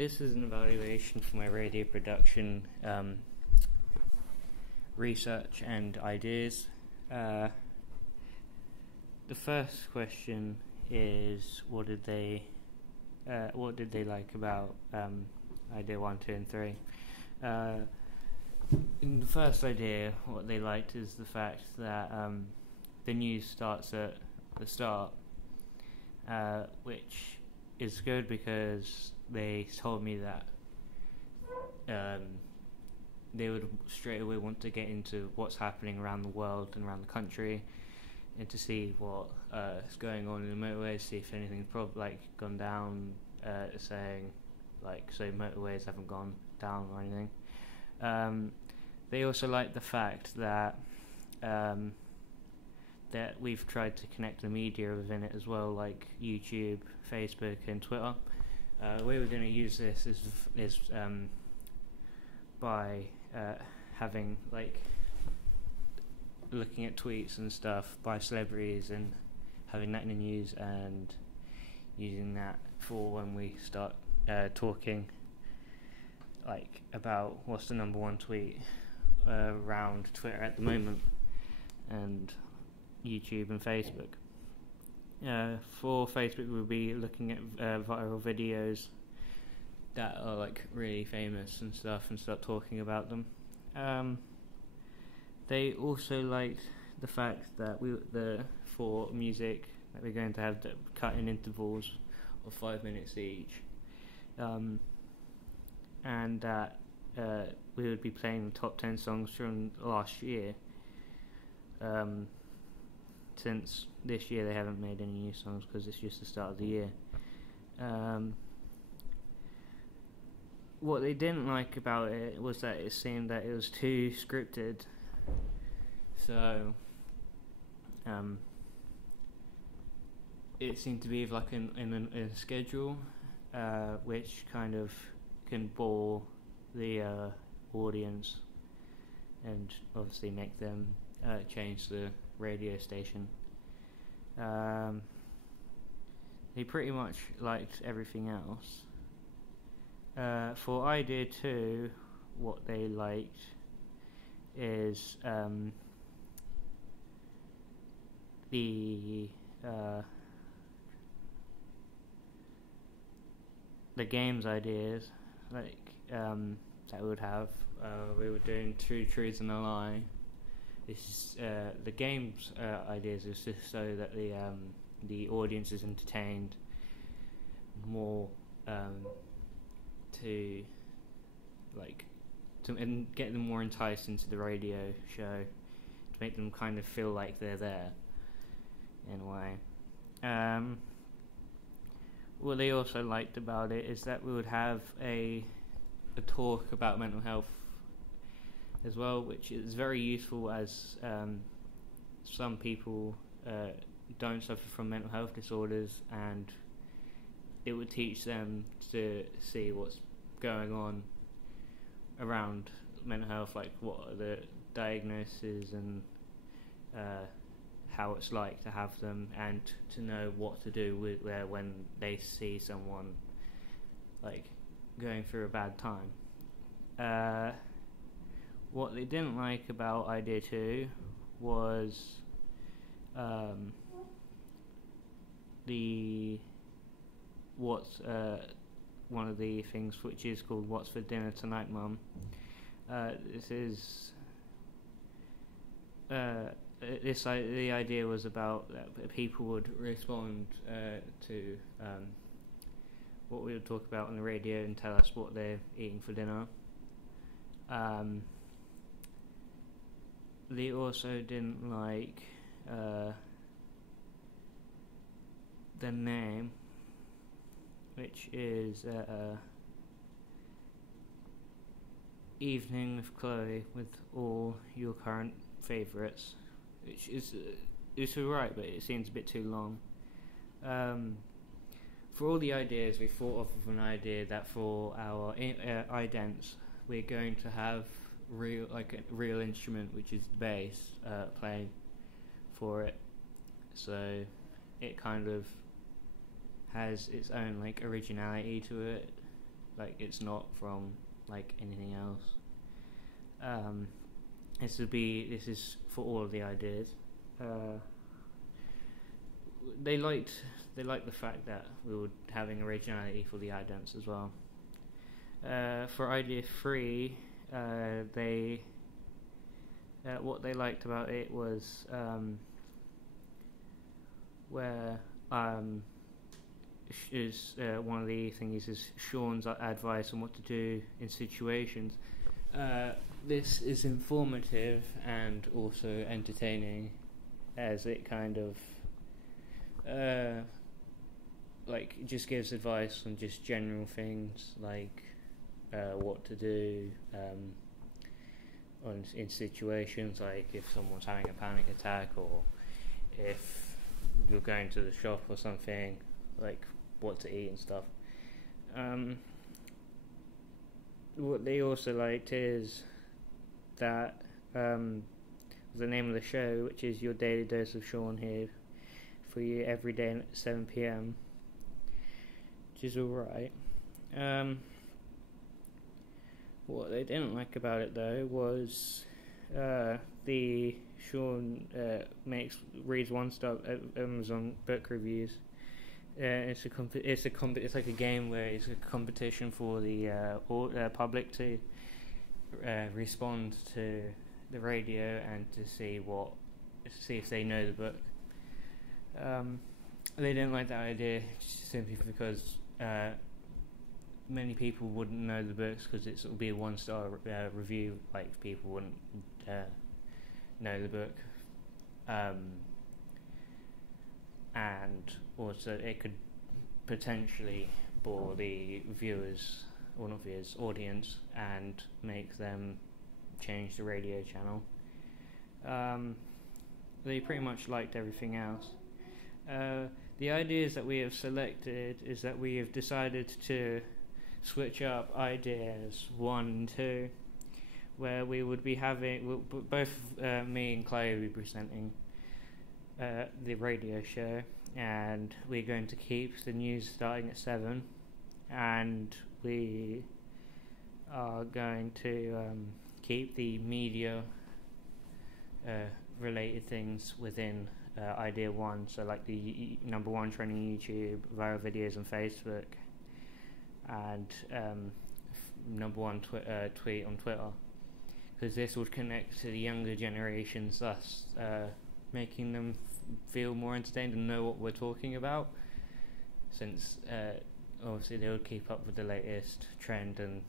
This is an evaluation for my radio production research and ideas. The first question is what did they like about idea 1, 2, and 3? In the first idea, what they liked is the fact that the news starts at the start, which is good because they told me that they would straight away want to get into what's happening around the world and around the country, and to see what is going on in the motorways, see if anything's gone down, saying so motorways haven't gone down or anything. They also like the fact that that we've tried to connect the media within it as well, like YouTube, Facebook, and Twitter. The way we're going to use this is by having looking at tweets and stuff by celebrities and having that in the news, and using that for when we start talking about what's the number one tweet around Twitter at the moment, and YouTube and Facebook. For Facebook, we'll be looking at viral videos that are really famous and stuff, and start talking about them. They also liked the fact that for music that we're going to have the cut in intervals of 5 minutes each, and that we would be playing the top 10 songs from last year. Since this year they haven't made any new songs because it's just the start of the year. What they didn't like about it was that it seemed that it was too scripted. So it seemed to be in a schedule, which kind of can bore the audience, and obviously make them change the radio station. They pretty much liked everything else. For idea 2, what they liked is the games ideas, that we would have. We were doing 2 truths and a lie. This is the games ideas is just so that the audience is entertained more, to and get them more enticed into the radio show, to make them kind of feel like they're there in a way. What they also liked about it is that we would have a talk about mental health as well, which is very useful as some people don't suffer from mental health disorders, and it would teach them to see what's going on around mental health, what are the diagnoses and how it's like to have them, and to know what to do when they see someone going through a bad time. What they didn't like about idea 2 was one of the things, which is called "What's for Dinner Tonight, Mum?" The idea was about that people would respond to what we would talk about on the radio and tell us what they're eating for dinner. They also didn't like the name, which is Evening with Chloe with all your current favourites, which is it's alright, but it seems a bit too long. For all the ideas, we thought of an idea that for our idents, we're going to have a real instrument, which is the bass, playing for it, so it kind of has its own originality to it, like it's not from like anything else. This is for all of the ideas. They liked the fact that we were having originality for the idents as well. For idea 3, they what they liked about it was where is one of the things is Sean's advice on what to do in situations. This is informative and also entertaining, as it kind of like just gives advice on just general things like what to do in situations, like if someone's having a panic attack, or if you're going to the shop or something, like what to eat and stuff. What they also liked is that the name of the show, which is Your Daily Dose of Sean, here for you every day at 7 p.m, which is alright. What they didn't like about it though was the Sean reads 1-star Amazon book reviews. It's like a game where it's a competition for the public to respond to the radio and to see if they know the book. They didn't like that idea simply because many people wouldn't know the books, because it will be a 1-star review. Like, people wouldn't know the book, and also it could potentially bore the audience, and make them change the radio channel. They pretty much liked everything else. The ideas that we have selected is that we have decided to switch up ideas 1 and 2, where we would be having both me and Chloe will be presenting the radio show, and we're going to keep the news starting at 7, and we are going to keep the media related things within idea 1, so like the number 1 trending YouTube, viral videos on Facebook, and number 1 tweet on Twitter, because this would connect to the younger generations, thus making them feel more entertained and know what we're talking about, since obviously they would keep up with the latest trend and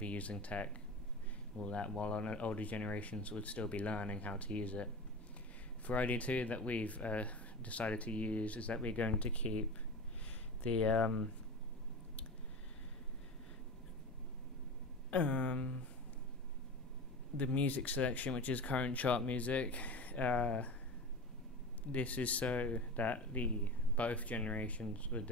be using tech, all that, while older generations would still be learning how to use it. For idea 2 that we've decided to use is that we're going to keep the music selection, which is current chart music. This is so that both generations would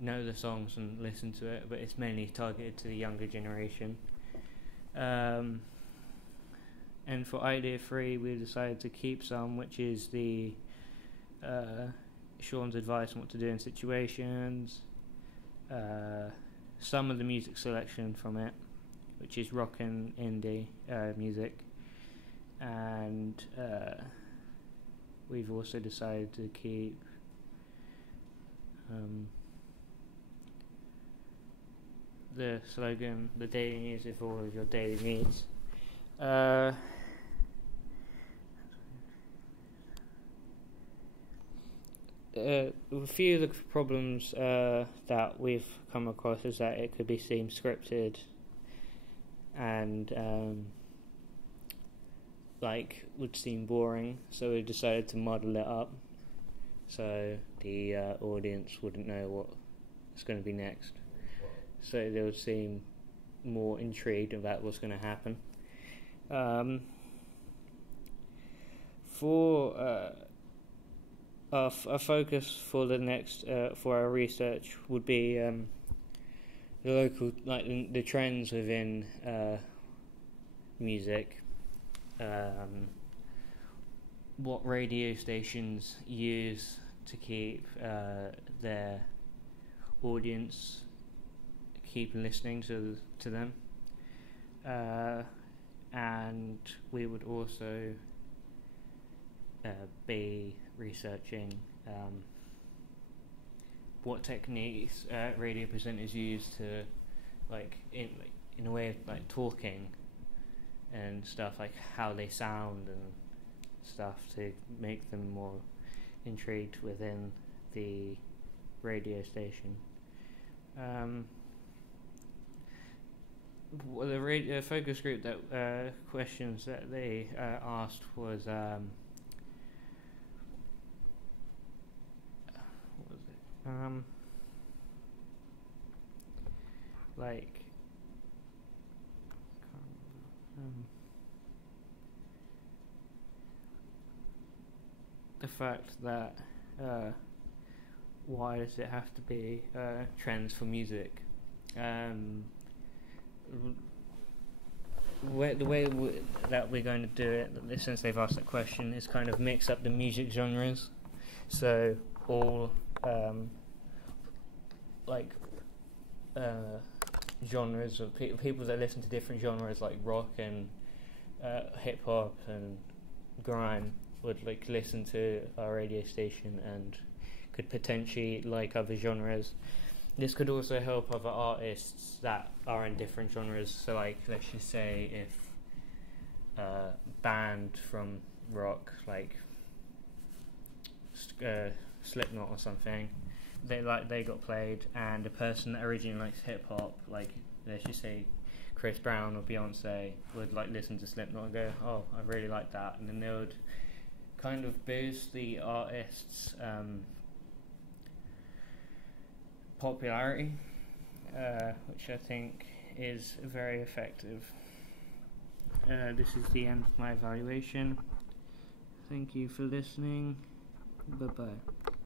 know the songs and listen to it, but it's mainly targeted to the younger generation. And for idea 3, we decided to keep some, which is the Sean's advice on what to do in situations. Some of the music selection from it, which is rock and indie music, and we've also decided to keep the slogan, the daily news is all of your daily needs. A few of the problems that we've come across is that it could be seem scripted and would seem boring, so we decided to model it up so the audience wouldn't know what's going to be next, so they would seem more intrigued about what's going to happen. For our focus for the next for our research would be the local, the trends within music, what radio stations use to keep their audience keep listening to them. And we would also be researching what techniques radio presenters use to, in a way of talking and stuff, like how they sound and stuff, to make them more intrigued within the radio station. Well, the radio focus group that questions that they asked was what was it? The fact that why does it have to be trends for music? The way that we're going to do it, since they've asked that question, is kind of mix up the music genres. So all genres of people that listen to different genres like rock and hip hop and grime would listen to our radio station and could potentially like other genres. This could also help other artists that are in different genres. So, let's just say if a band from rock, Slipknot or something, they got played, and a person that originally likes hip hop, let's just say Chris Brown or Beyonce, would listen to Slipknot and go, "Oh, I really like that," and then they would kind of boost the artist's popularity, which I think is very effective. This is the end of my evaluation. Thank you for listening. Bye bye.